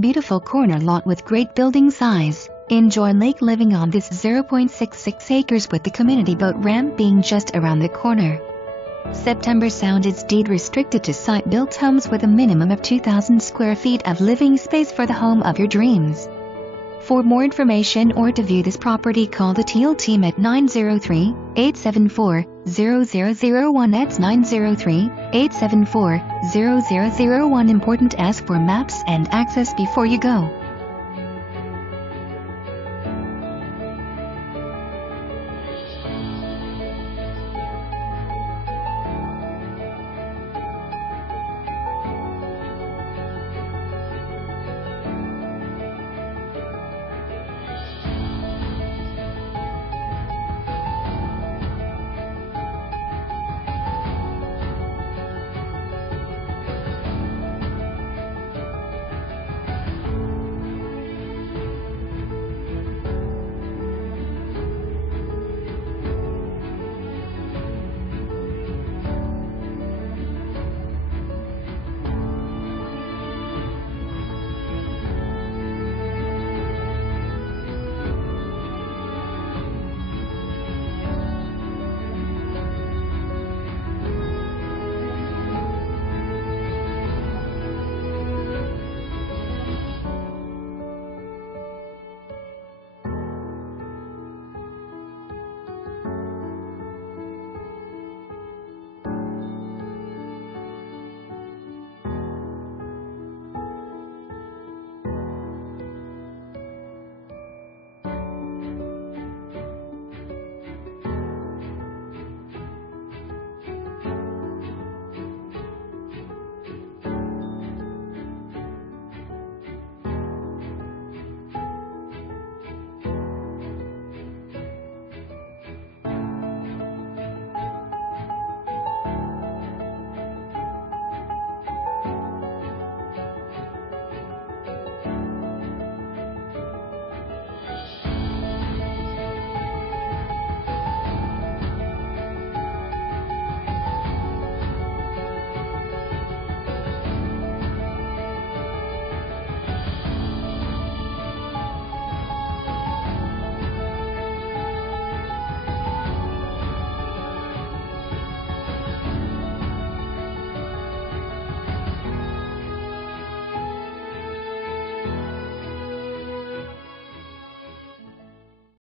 Beautiful corner lot with great building size. Enjoy lake living on this 0.66 acres with the community boat ramp being just around the corner. September Sound is deed restricted to site-built homes with a minimum of 2,000 square feet of living space for the home of your dreams. For more information or to view this property, call the Teel team at 903-874-0001. That's 903-874-0001. Important to ask for maps and access before you go.